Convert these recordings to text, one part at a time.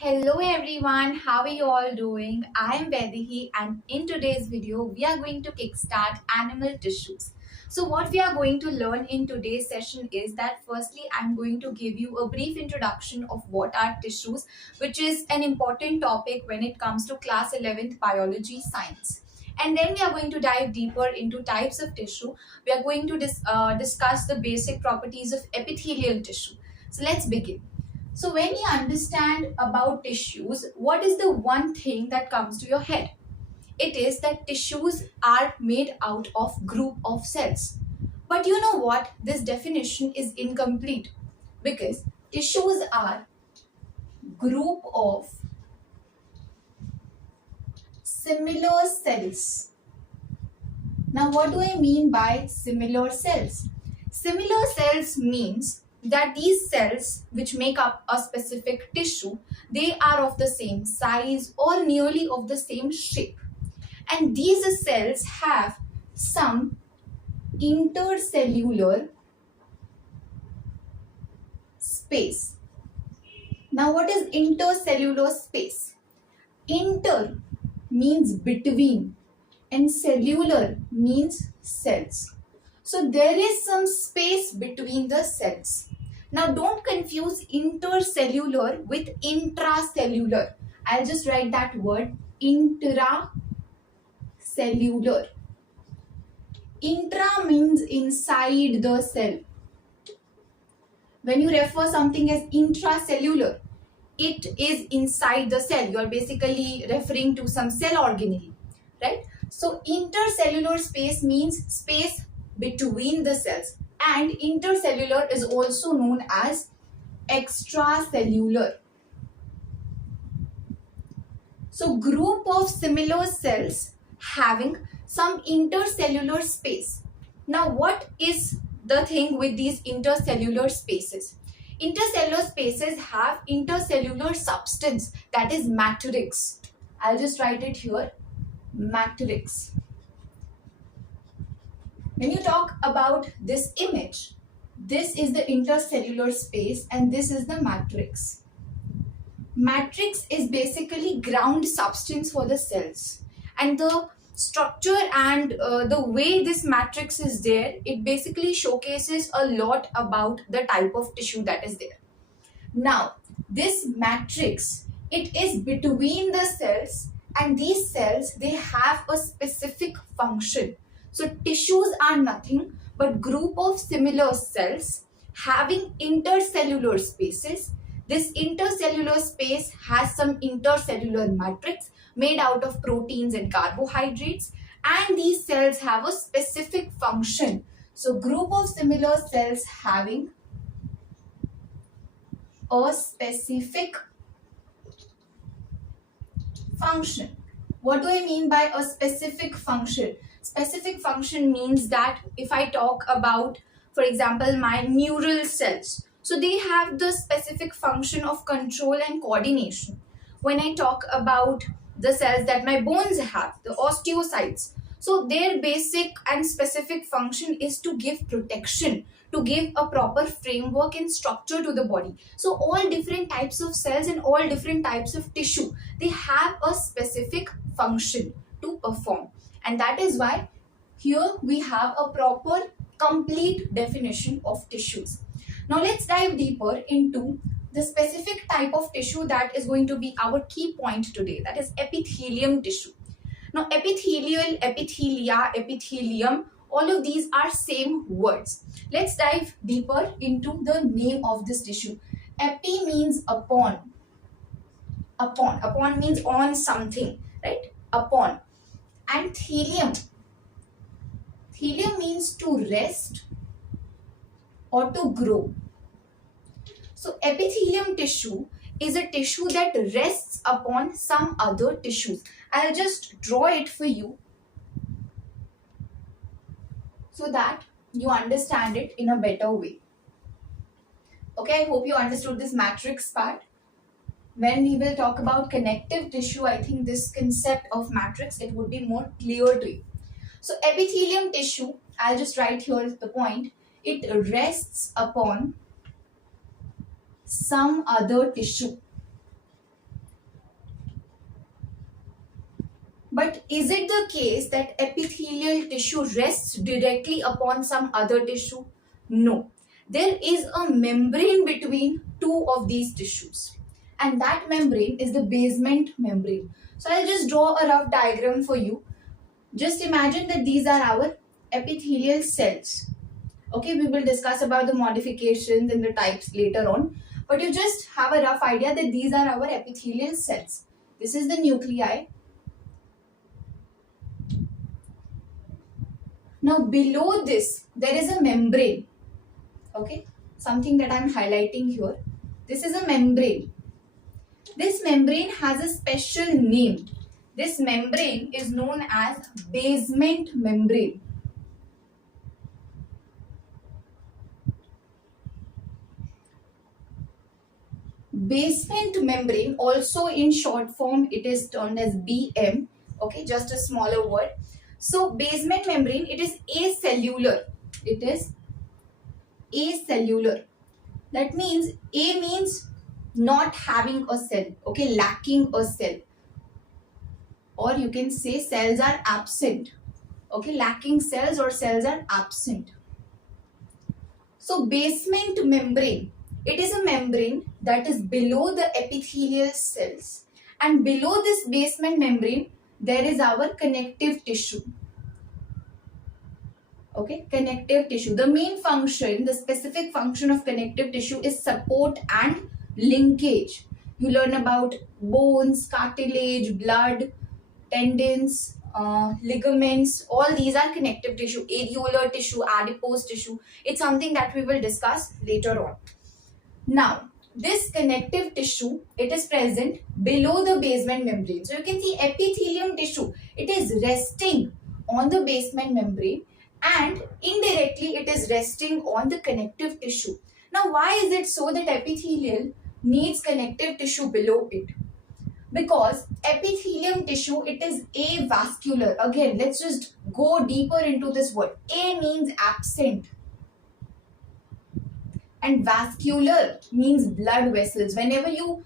Hello everyone, how are you all doing? I am Vedihi and in today's video we are going to kickstart animal tissues. So what we are going to learn in today's session is that firstly I'm going to give you a brief introduction of what are tissues, which is an important topic when it comes to class 11th biology science. And then we are going to dive deeper into types of tissue. We are going to discuss the basic properties of epithelial tissue. So let's begin. So when you understand about tissues, what is the one thing that comes to your head? It is that tissues are made out of group of cells. But you know what? This definition is incomplete because tissues are group of similar cells. Now what do I mean by similar cells? Similar cells means that these cells which make up a specific tissue, they are of the same size or nearly of the same shape. And these cells have some intercellular space. Now what is intercellular space? Inter means between and cellular means cells. So there is some space between the cells. Now don't confuse intercellular with intracellular. I'll just write that word intracellular. Intra means inside the cell. When you refer something as intracellular, it is inside the cell. You are basically referring to some cell organelle, right? So intercellular space means space between the cells, and intercellular is also known as extracellular. So group of similar cells having some intercellular space. Now what is the thing with these intercellular spaces? Intercellular spaces have intercellular substance, that is matrix. I'll just write it here, matrix. When you talk about this image, this is the intercellular space and this is the matrix. Matrix is basically ground substance for the cells, and the structure and the way this matrix is there, it basically showcases a lot about the type of tissue that is there. Now this matrix, it is between the cells, and these cells, they have a specific function. So tissues are nothing but group of similar cells having intercellular spaces. This intercellular space has some intercellular matrix made out of proteins and carbohydrates, and these cells have a specific function. So group of similar cells having a specific function. What do I mean by a specific function? Specific function means that if I talk about, for example, my neural cells, so they have the specific function of control and coordination. When I talk about the cells that my bones have, the osteocytes, so their basic and specific function is to give protection, to give a proper framework and structure to the body. So all different types of cells and all different types of tissue, they have a specific function to perform. And that is why here we have a proper complete definition of tissues. Now let's dive deeper into the specific type of tissue that is going to be our key point today, that is epithelium tissue. Now epithelial, epithelia, epithelium, all of these are same words. Let's dive deeper into the name of this tissue. Epi means upon. Upon means on something, right? Upon. And thelium. Thelium means to rest or to grow. So epithelium tissue is a tissue that rests upon some other tissues. I'll just draw it for you so that you understand it in a better way. Okay, I hope you understood this matrix part. When we will talk about connective tissue, I think this concept of matrix, it would be more clear to you. So epithelium tissue, I'll just write here the point, it rests upon some other tissue. But is it the case that epithelial tissue rests directly upon some other tissue? No. There is a membrane between two of these tissues, and that membrane is the basement membrane. So I'll just draw a rough diagram for you. Just imagine that these are our epithelial cells. Okay, we will discuss about the modifications and the types later on, but you just have a rough idea that these are our epithelial cells. This is the nuclei. Now below this there is a membrane. Okay, something that I'm highlighting here. This is a membrane. This membrane has a special name. This membrane is known as basement membrane. Basement membrane, also in short form it is termed as BM. Okay, just a smaller word. So basement membrane, it is acellular. It is acellular. That means A means not having a cell, okay, lacking a cell, or you can say cells are absent, okay, lacking cells or cells are absent. So basement membrane, it is a membrane that is below the epithelial cells, and below this basement membrane there is our connective tissue. Okay, connective tissue. The main function, the specific function of connective tissue is support and linkage. You learn about bones, cartilage, blood, tendons, ligaments. All these are connective tissue. Areolar tissue, adipose tissue. It's something that we will discuss later on. Now, this connective tissue, it is present below the basement membrane. So you can see epithelium tissue, it is resting on the basement membrane, and indirectly it is resting on the connective tissue. Now why is it so that epithelial needs connective tissue below it? Because epithelium tissue, it is avascular. Again, let's just go deeper into this word. A means absent and vascular means blood vessels. Whenever you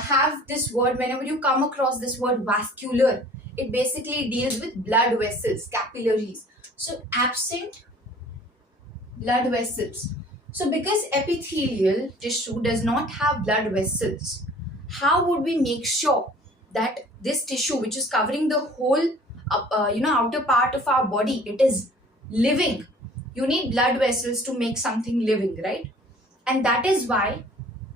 have this word, whenever you come across this word vascular, it basically deals with blood vessels, capillaries. So absent blood vessels. So because epithelial tissue does not have blood vessels, how would we make sure that this tissue, which is covering the whole outer part of our body, it is living? You need blood vessels to make something living, right? And that is why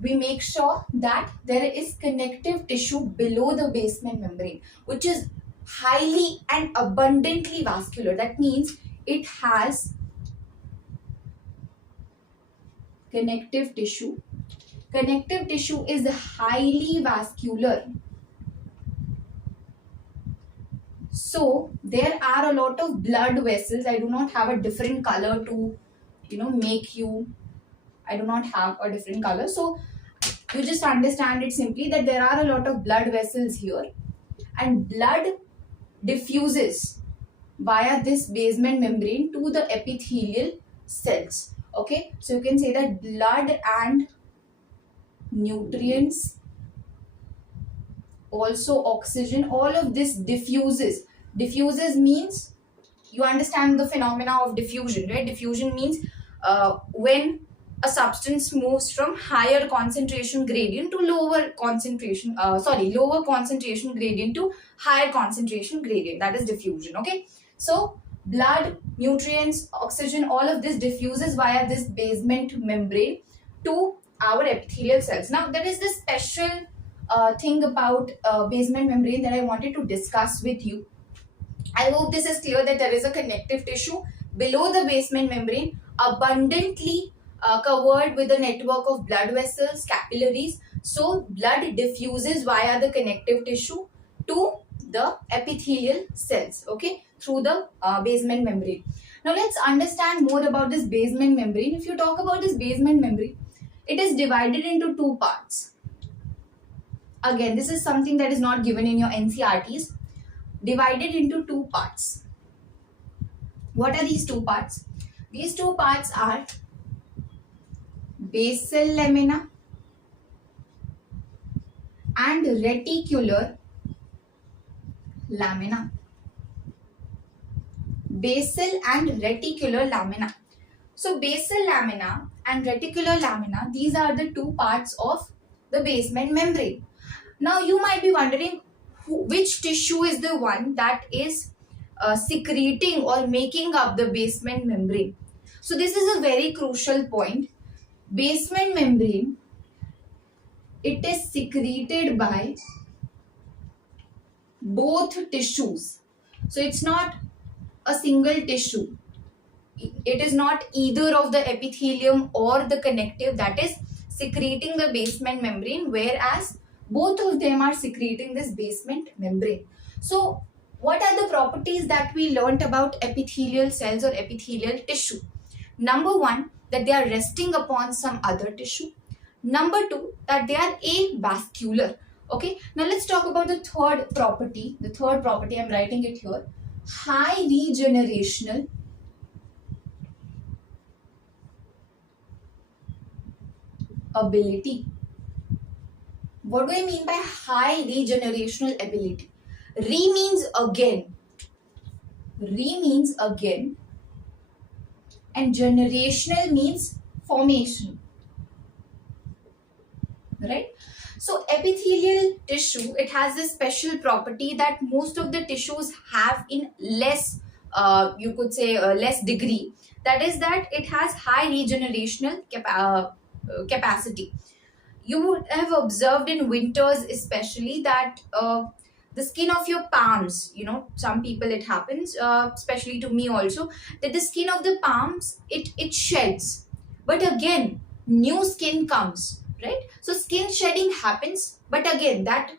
we make sure that there is connective tissue below the basement membrane, which is highly and abundantly vascular. That means it has connective tissue. Connective tissue is highly vascular. So there are a lot of blood vessels. I do not have a different color to make you, I do not have a different color. So you just understand it simply that there are a lot of blood vessels here, and blood diffuses via this basement membrane to the epithelial cells. Okay, so you can say that blood and nutrients, also oxygen, all of this diffuses. Diffuses means, you understand the phenomena of diffusion, right? Diffusion means when a substance moves from higher concentration gradient to lower concentration gradient to higher concentration gradient. That is diffusion. Okay, so blood, nutrients, oxygen, all of this diffuses via this basement membrane to our epithelial cells. Now there is this special thing about basement membrane that I wanted to discuss with you. I hope this is clear that there is a connective tissue below the basement membrane, abundantly covered with a network of blood vessels, capillaries. So blood diffuses via the connective tissue to the epithelial cells, okay, through the basement membrane. Now let's understand more about this basement membrane. If you talk about this basement membrane, it is divided into two parts. Again, this is something that is not given in your NCRTs. Divided into two parts. What are these two parts? These two parts are basal lamina and reticular lamina. Basal and reticular lamina. So basal lamina and reticular lamina, these are the two parts of the basement membrane. Now you might be wondering which tissue is the one that is secreting or making up the basement membrane. So this is a very crucial point. Basement membrane, it is secreted by both tissues. So it's not a single tissue. It is not either of the epithelium or the connective that is secreting the basement membrane, whereas both of them are secreting this basement membrane. So what are the properties that we learnt about epithelial cells or epithelial tissue? Number one, that they are resting upon some other tissue. Number two, that they are avascular. Okay, now let's talk about the third property. The third property, I'm writing it here. High regenerational ability. What do I mean by high regenerational ability? Re means again. Re means again. And generational means formation. Right? So epithelial tissue, it has this special property that most of the tissues have in less, you could say less degree. That is that it has high regenerational capacity. You would have observed in winters especially that the skin of your palms, some people it happens, especially to me also, that the skin of the palms, it sheds, but again new skin comes, right? So skin shedding happens, but again that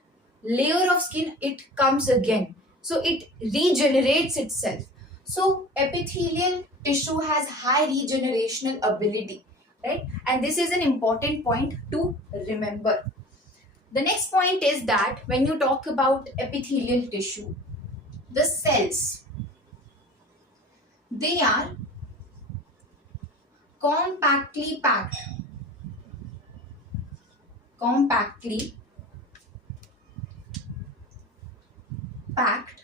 layer of skin, it comes again, so it regenerates itself. So epithelial tissue has high regenerational ability, right? And this is an important point to remember. The next point is that when you talk about epithelial tissue, the cells, they are compactly packed. Compactly packed,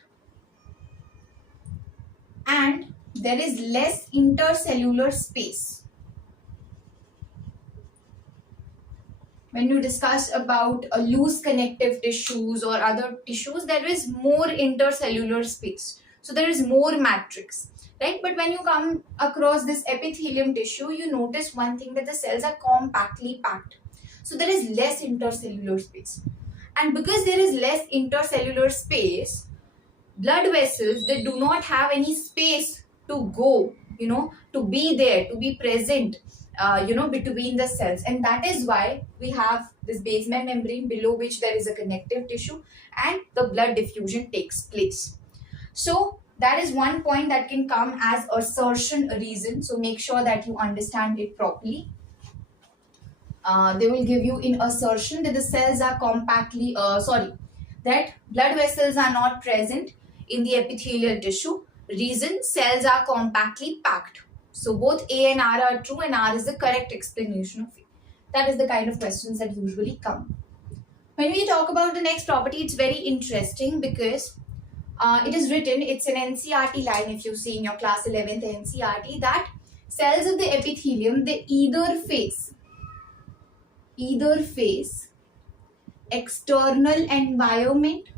and there is less intercellular space. When you discuss about loose connective tissues or other tissues, there is more intercellular space. So there is more matrix, right? But when you come across this epithelium tissue, you notice one thing, that the cells are compactly packed. So there is less intercellular space. And because there is less intercellular space, blood vessels, they do not have any space to go, to be there, to be present, between the cells. And that is why we have this basement membrane below which there is a connective tissue and the blood diffusion takes place. So that is one point that can come as assertion reason. So make sure that you understand it properly. They will give you in assertion that the cells are compactly, that blood vessels are not present in the epithelial tissue. Reason, cells are compactly packed. So both A and R are true, and R is the correct explanation of it. That is the kind of questions that usually come. When we talk about the next property, it's very interesting because it is written, it's an NCRT line if you see in your class 11th NCRT, that cells of the epithelium, they either face external environment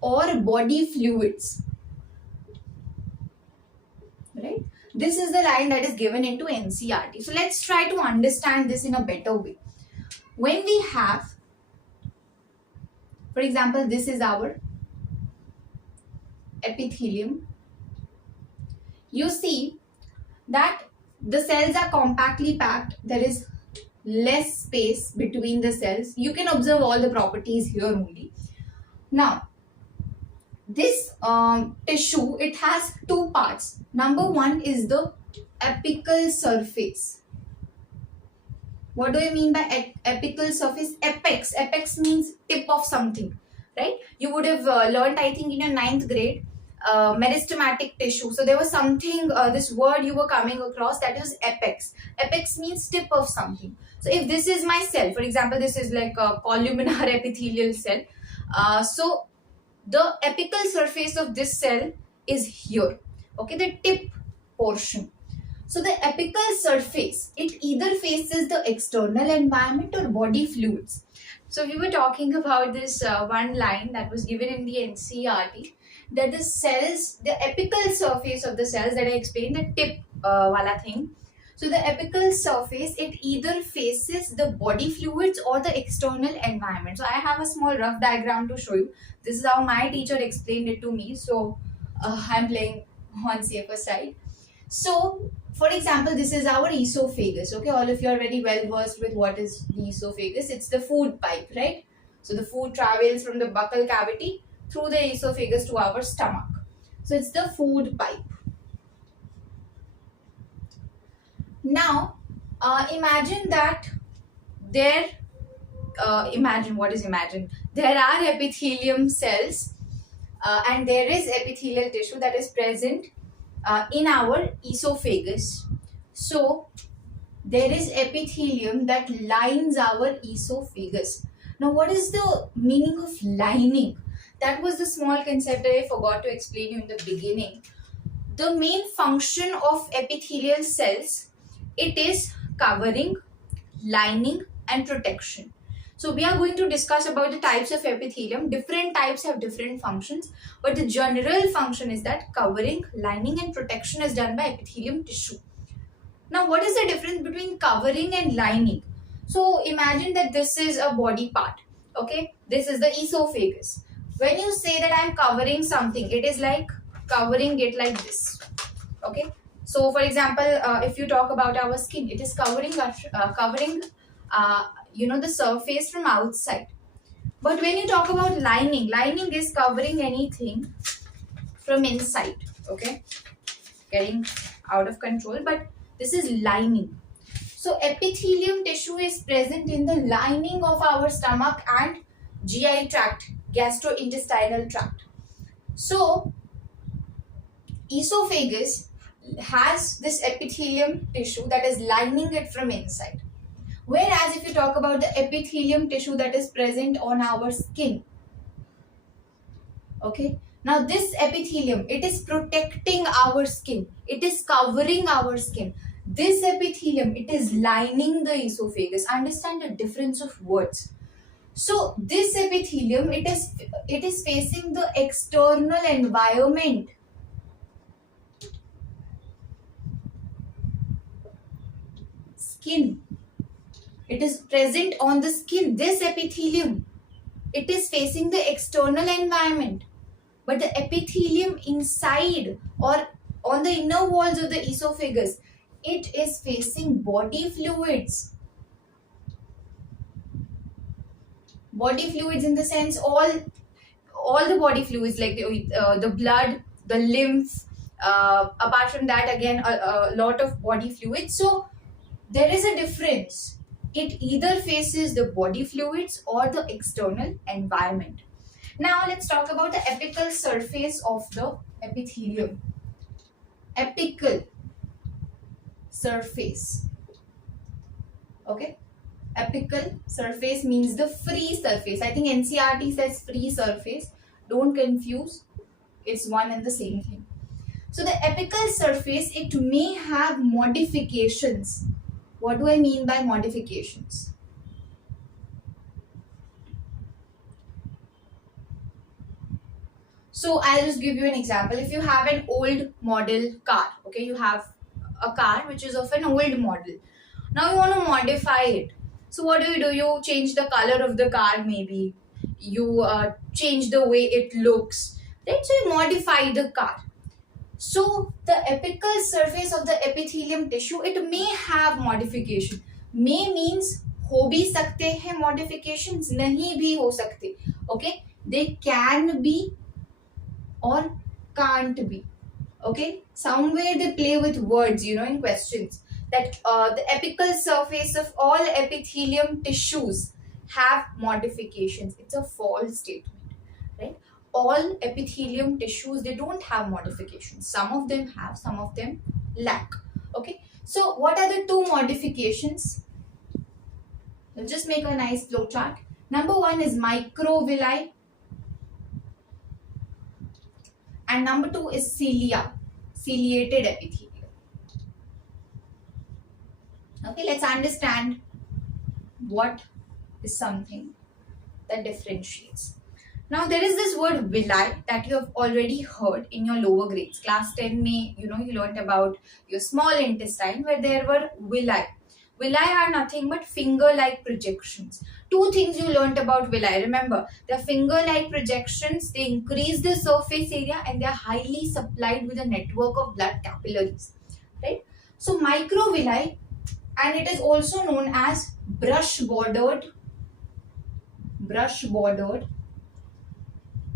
or body fluids, right? This is the line that is given into NCRT. So let's try to understand this in a better way. When we have, for example, this is our epithelium, you see that the cells are compactly packed. There is less space between the cells. You can observe all the properties here only. Now, this tissue, it has two parts. Number one is the apical surface. What do I mean by apical surface? Apex. Apex means tip of something, right? You would have learned, I think, in your 9th grade meristematic tissue. So there was something, this word you were coming across, that is apex. Apex means tip of something. So if this is my cell, for example, this is like a columnar epithelial cell. So the apical surface of this cell is here, okay, the tip portion. So the apical surface, it either faces the external environment or body fluids. So we were talking about this one line that was given in the NCERT, that the cells, the apical surface of the cells that I explained, the tip wala thing. So the apical surface, it either faces the body fluids or the external environment. So I have a small rough diagram to show you. This is how my teacher explained it to me. So I'm playing on safer side. So for example, this is our esophagus. Okay, all of you are very well versed with what is the esophagus. It's the food pipe, right? So the food travels from the buccal cavity through the esophagus to our stomach. So it's the food pipe. Now, imagine that there, imagine, what is imagine? There are epithelium cells and there is epithelial tissue that is present in our esophagus. So, there is epithelium that lines our esophagus. Now, what is the meaning of lining? That was the small concept that I forgot to explain you in the beginning. The main function of epithelial cells, it is covering, lining and protection. So we are going to discuss about the types of epithelium. Different types have different functions, but the general function is that covering, lining and protection is done by epithelium tissue. Now what is the difference between covering and lining? So imagine that this is a body part, okay? This is the esophagus. When you say that I am covering something, it is like covering it like this, okay? So for example, if you talk about our skin, it is covering the surface from outside. But when you talk about lining, lining is covering anything from inside, okay? Getting out of control, but this is lining. So epithelium tissue is present in the lining of our stomach and GI tract, gastrointestinal tract. So esophagus has this epithelium tissue that is lining it from inside. Whereas if you talk about the epithelium tissue that is present on our skin, okay, now this epithelium, it is protecting our skin, it is covering our skin. This epithelium, it is lining the esophagus. Understand the difference of words. So this epithelium, it is facing the external environment. Skin. It is present on the skin. This epithelium, it is facing the external environment. But the epithelium inside or on the inner walls of the esophagus, it is facing body fluids. Body fluids in the sense all the body fluids, like the blood, the lymph, apart from that again a lot of body fluids. So there is a difference. It either faces the body fluids or the external environment. Now let's talk about the apical surface of the epithelium. Apical surface. Okay. Apical surface means the free surface. I think NCERT says free surface. Don't confuse. It's one and the same thing. So the apical surface, it may have modifications. What do I mean by modifications? So I'll just give you an example. If you have an old model car, okay, you have a car which is of an old model. Now you want to modify it. So what do? You change the color of the car, maybe. You change the way it looks. Right? So you modify the car. So the apical surface of the epithelium tissue, it may have modification. May means हो भी सकते हैं modifications, नहीं भी हो सकते. Okay? They can be or can't be. Okay? Somewhere they play with words, in questions. That the apical surface of all epithelium tissues have modifications. It's a false statement, right? all epithelium tissues, they don't have modifications. Some of them have, some of them lack. Okay, so what are the two modifications? We'll just make a nice flow chart. Number one is microvilli, and number two is cilia, ciliated epithelium. Okay, let's understand what is something that differentiates. Now there is this word villi that you have already heard in your lower grades. Class 10 may, you learned about your small intestine where there were villi. Villi are nothing but finger-like projections. Two things you learned about villi. Remember, they are finger-like projections, they increase the surface area and they are highly supplied with a network of blood capillaries. Right? So microvilli, and it is also known as brush-bordered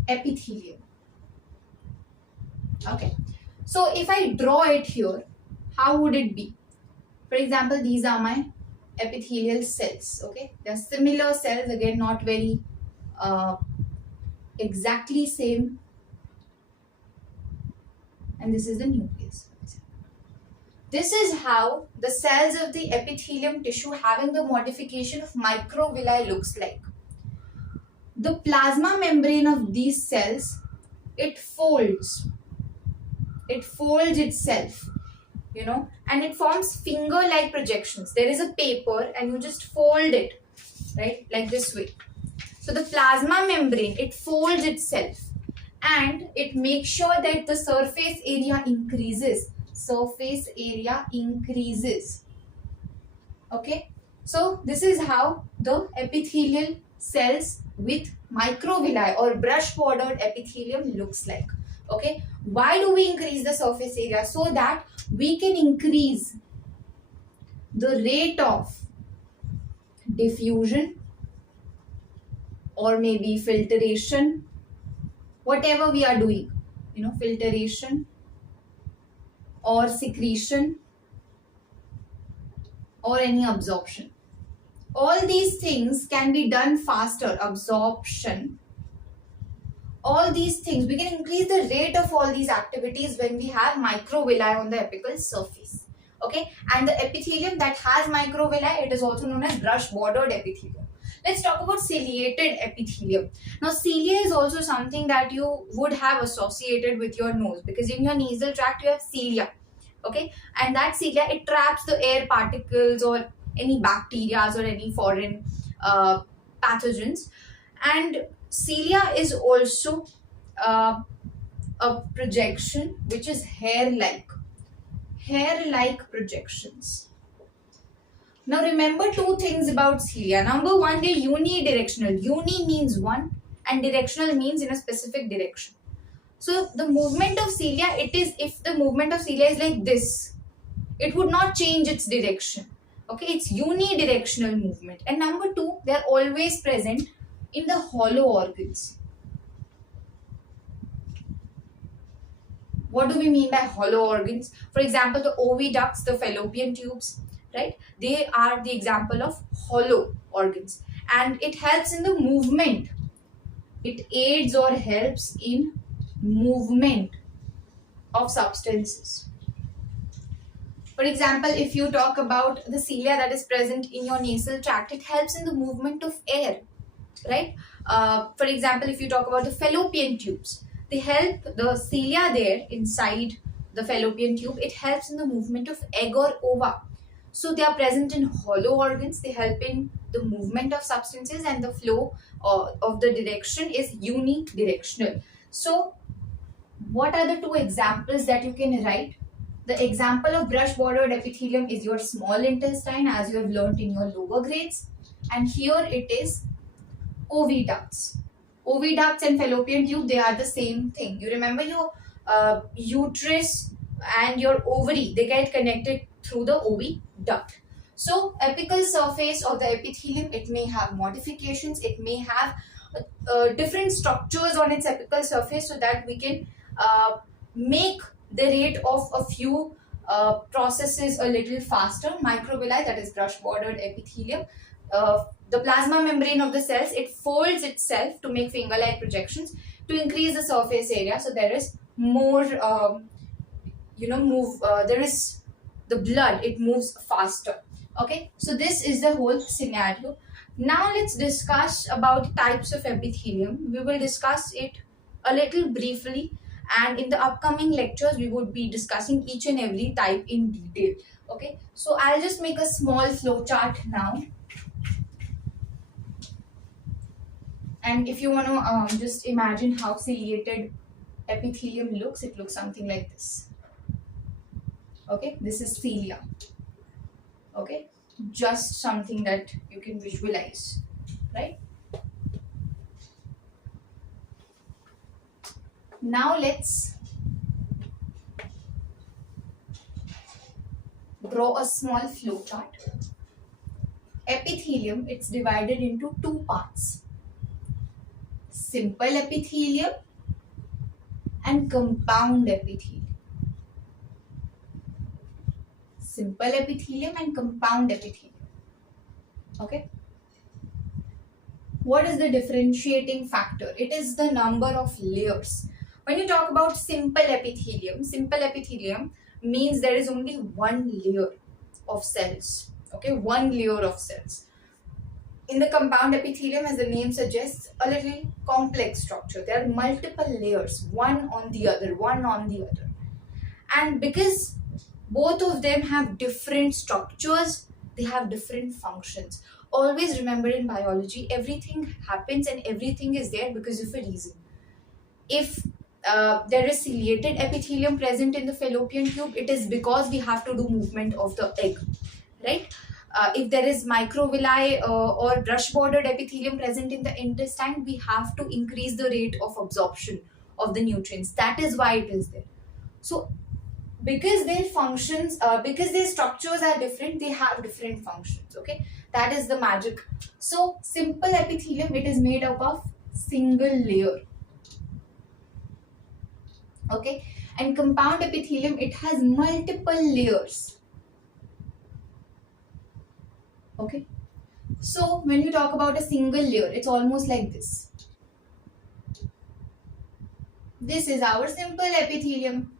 epithelium. Okay, so if I draw it here, how would it be? For example, these are my epithelial cells. Okay, they are similar cells, again not very exactly same, and this is the nucleus. This is how the cells of the epithelium tissue having the modification of microvilli looks like. The plasma membrane of these cells, it folds itself, and it forms finger-like projections. There is a paper and you just fold it, right, like this way. So the plasma membrane, it folds itself and it makes sure that the surface area increases. Okay, so this is how the epithelial cells with microvilli or brush-bordered epithelium looks like. Okay, why do we increase the surface area? So that we can increase the rate of diffusion or maybe filtration, whatever we are doing, filtration or secretion or any absorption. All these things can be done faster. Absorption, all these things, we can increase the rate of all these activities when we have microvilli on the apical surface. Okay, and the epithelium that has microvilli, it is also known as brush-bordered epithelium. Let's talk about ciliated epithelium. Now, cilia is also something that you would have associated with your nose, because in your nasal tract you have cilia. Okay, and that cilia, it traps the air particles or any bacteria or any foreign pathogens. And cilia is also a projection which is hair-like projections. Now remember two things about cilia. Number one, they're unidirectional. Uni means one and directional means in a specific direction. So the movement of cilia, if the movement of cilia is like this, it would not change its direction. Okay, it's unidirectional movement. And number two, they are always present in the hollow organs. What do we mean by hollow organs? For example, the oviducts, the fallopian tubes, right? They are the example of hollow organs. And it helps in the movement. It aids or helps in movement of substances. For example, if you talk about the cilia that is present in your nasal tract, it helps in the movement of air, right? For example, if you talk about the fallopian tubes, they help the cilia there inside the fallopian tube. It helps in the movement of egg or ova. So they are present in hollow organs. They help in the movement of substances, and the flow of the direction is unidirectional. So what are the two examples that you can write? The example of brush-bordered epithelium is your small intestine, as you have learnt in your lower grades. And here it is oviducts. Oviducts and fallopian tube, they are the same thing. You remember your uterus and your ovary, they get connected through the oviduct. So apical surface of the epithelium, it may have modifications, it may have different structures on its apical surface, so that we can make the rate of a few processes a little faster. Microvilli, that is brush-bordered epithelium. The plasma membrane of the cells, it folds itself to make finger-like projections. to increase the surface area, so there is more there is the blood, it moves faster. Okay, so this is the whole scenario. Now let's discuss about types of epithelium. We will discuss it a little briefly, and in the upcoming lectures we would be discussing each and every type in detail. Okay, so I'll just make a small flow chart now, and if you want to just imagine how ciliated epithelium looks, it looks something like this. Okay, this is cilia. Okay, just something that you can visualize, right? Now let's draw a small flow chart. Epithelium, it's divided into two parts: simple epithelium and compound epithelium. Simple epithelium and compound epithelium. Okay. What is the differentiating factor? It is the number of layers. When you talk about simple epithelium means there is only one layer of cells. Okay, one layer of cells. In the compound epithelium, as the name suggests, a little complex structure. There are multiple layers, one on the other. And because both of them have different structures, they have different functions. Always remember, in biology, everything happens and everything is there because of a reason. If there is ciliated epithelium present in the fallopian tube, it is because we have to do movement of the egg, right? If there is microvilli or brush bordered epithelium present in the intestine, we have to increase the rate of absorption of the nutrients. That is why it is there. So because their functions, because their structures are different, they have different functions. Okay, that is the magic. So simple epithelium, it is made up of single layer. Okay, and compound epithelium, it has multiple layers. Okay, so when you talk about a single layer, it's almost like this. This is our simple epithelium.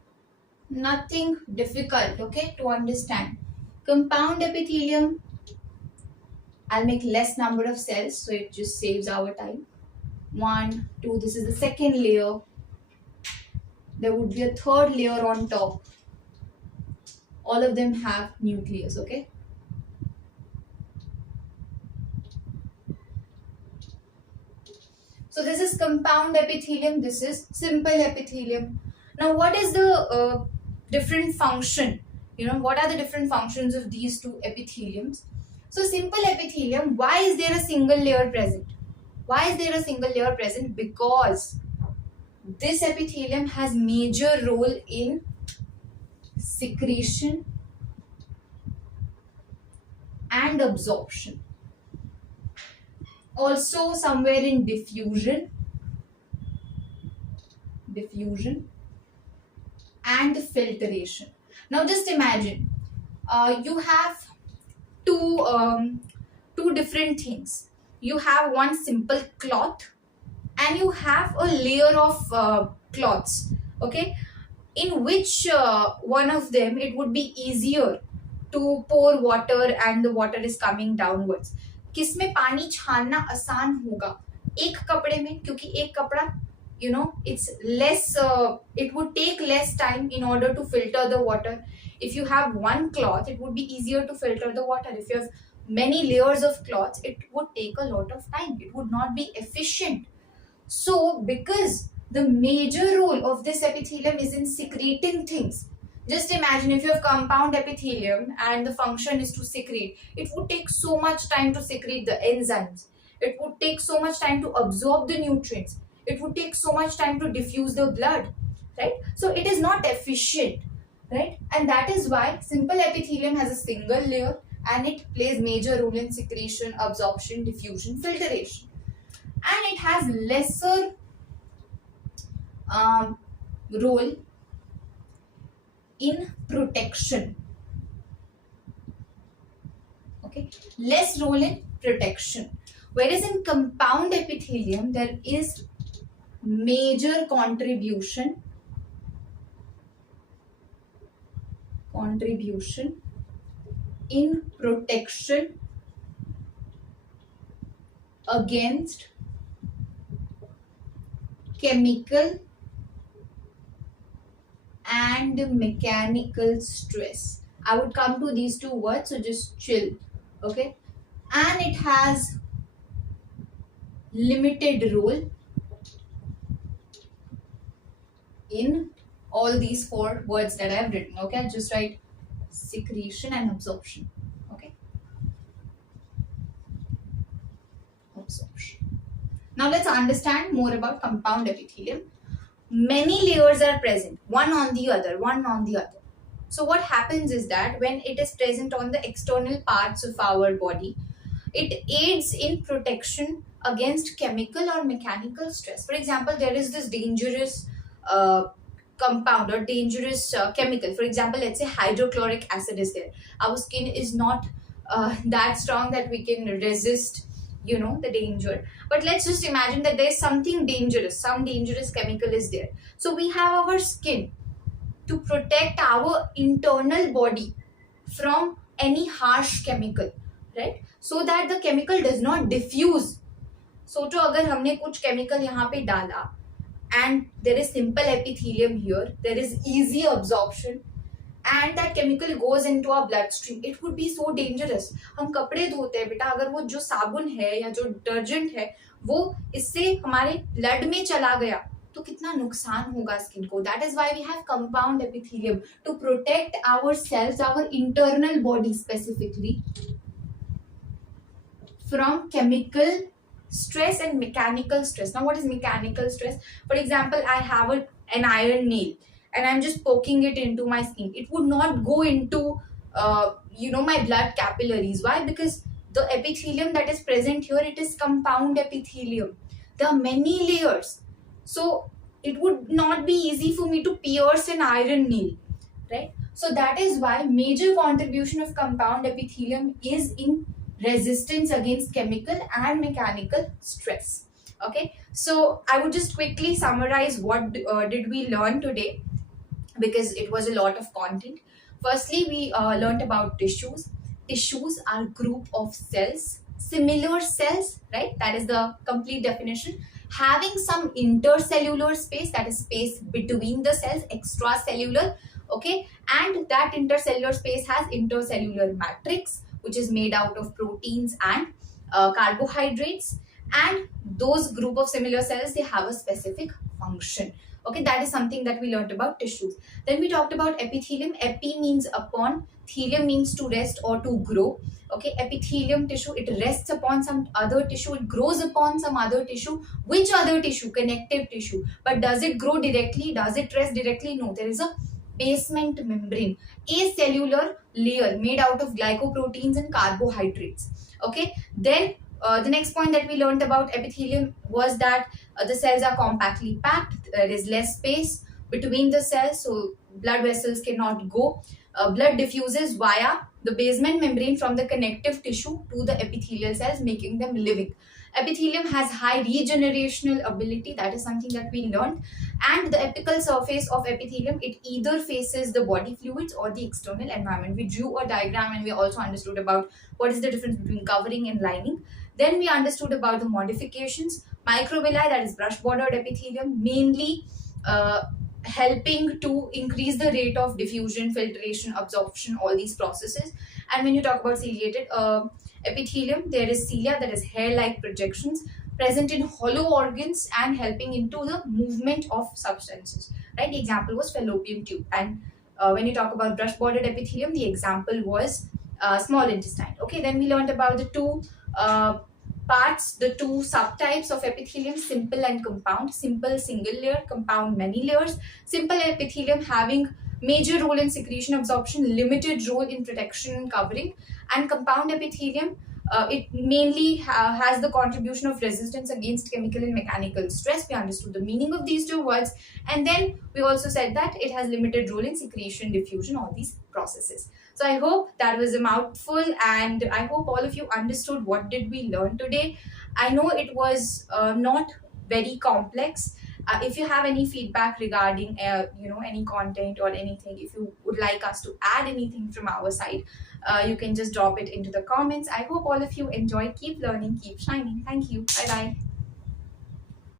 Nothing difficult, okay, to understand. Compound epithelium, I'll make less number of cells, so it just saves our time. 1, 2, this is the second layer. There would be a third layer on top. All of them have nucleus, okay? So this is compound epithelium, this is simple epithelium. Now what is the different function? What are the different functions of these two epitheliums? So simple epithelium, why is there a single layer present? Why is there a single layer present? Because this epithelium has major role in secretion and absorption. Also somewhere in diffusion and filtration. Now just imagine, you have two different things. You have one simple cloth and you have a layer of cloths. Okay, in which one of them it would be easier to pour water and the water is coming downwards? किसमें पानी छानना आसान होगा? एक कपड़े में, क्योंकि एक कपड़ा it's less, it would take less time in order to filter the water. If you have one cloth, it would be easier to filter the water. If you have many layers of cloths, it would take a lot of time. It would not be efficient. So because the major role of this epithelium is in secreting things. Just imagine if you have compound epithelium and the function is to secrete. It would take so much time to secrete the enzymes. It would take so much time to absorb the nutrients. It would take so much time to diffuse the blood, right? So it is not efficient, right? And that is why simple epithelium has a single layer and it plays major role in secretion, absorption, diffusion, filtration. And it has lesser role in protection. Okay, less role in protection. Whereas in compound epithelium, there is major contribution in protection against chemical and mechanical stress. I would come to these two words, so just chill. Okay. And it has limited role in all these four words that I have written. Okay, just write secretion and absorption. Okay, absorption. Now let's understand more about compound epithelium. Many layers are present, one on the other, one on the other. So what happens is that when it is present on the external parts of our body, it aids in protection against chemical or mechanical stress. For example, there is this dangerous compound or dangerous chemical. For example, let's say hydrochloric acid is there. Our skin is not that strong that we can resist, the danger. But let's just imagine that there's something dangerous, some dangerous chemical is there. So we have our skin to protect our internal body from any harsh chemical, right? So that the chemical does not diffuse. सोचो अगर हमने कुछ chemical यहाँ पे डाला and there is simple epithelium here, there is easy absorption and that chemical goes into our bloodstream, it would be so dangerous. हम कपड़े धोते हैं बेटा, अगर वो जो साबुन है या जो डिटर्जेंट है वो इससे हमारे ब्लड में चला गया तो कितना नुकसान होगा स्किन को. That is why we have compound epithelium to protect our cells, our internal body specifically from chemical stress and mechanical stress. Now what is mechanical stress? For example, I have an iron nail and I'm just poking it into my skin. It would not go into my blood capillaries. Why? Because the epithelium that is present here, it is compound epithelium. There are many layers, so it would not be easy for me to pierce an iron nail, right? So that is why major contribution of compound epithelium is in resistance against chemical and mechanical stress. Okay, so I would just quickly summarize what did we learn today, because it was a lot of content. Firstly, we learned about tissues. Tissues are group of cells, similar cells, right? That is the complete definition. Having some intercellular space, that is space between the cells, extracellular. Okay, and that intercellular space has intercellular matrix, which is made out of proteins and carbohydrates, and those group of similar cells, they have a specific function. Okay, that is something that we learned about tissues. Then we talked about epithelium. Epi means upon, thelium means to rest or to grow. Okay, epithelium tissue, it rests upon some other tissue, it grows upon some other tissue. Which other tissue? Connective tissue. But does it grow directly? Does it rest directly? No, there is a basement membrane, acellular layer made out of glycoproteins and carbohydrates. Okay, then the next point that we learned about epithelium was that the cells are compactly packed. There is less space between the cells, so blood vessels cannot go. Blood diffuses via the basement membrane from the connective tissue to the epithelial cells, making them living. Epithelium has high regenerational ability. That is something that we learned. And the apical surface of epithelium, it either faces the body fluids or the external environment. We drew a diagram and we also understood about what is the difference between covering and lining. Then we understood about the modifications. Microvilli, that is brush bordered epithelium, mainly helping to increase the rate of diffusion, filtration, absorption, all these processes. And when you talk about ciliated epithelium, there is cilia, that is hair-like projections present in hollow organs and helping into the movement of substances. Right? The example was fallopian tube. And when you talk about brush bordered epithelium, the example was small intestine. Okay, then we learned about the two parts, the two subtypes of epithelium, simple and compound. Simple, single layer; compound, many layers. Simple epithelium having major role in secretion absorption, limited role in protection and covering. And compound epithelium, it mainly has the contribution of resistance against chemical and mechanical stress. We understood the meaning of these two words, and then we also said that it has limited role in secretion, diffusion, all these processes. So I hope that was a mouthful, and I hope all of you understood what did we learn today. I know it was not very complex, If you have any feedback regarding any content or anything, if you would like us to add anything from our side, you can just drop it into the comments. I hope all of you enjoy. Keep learning, keep shining. Thank you. Bye bye.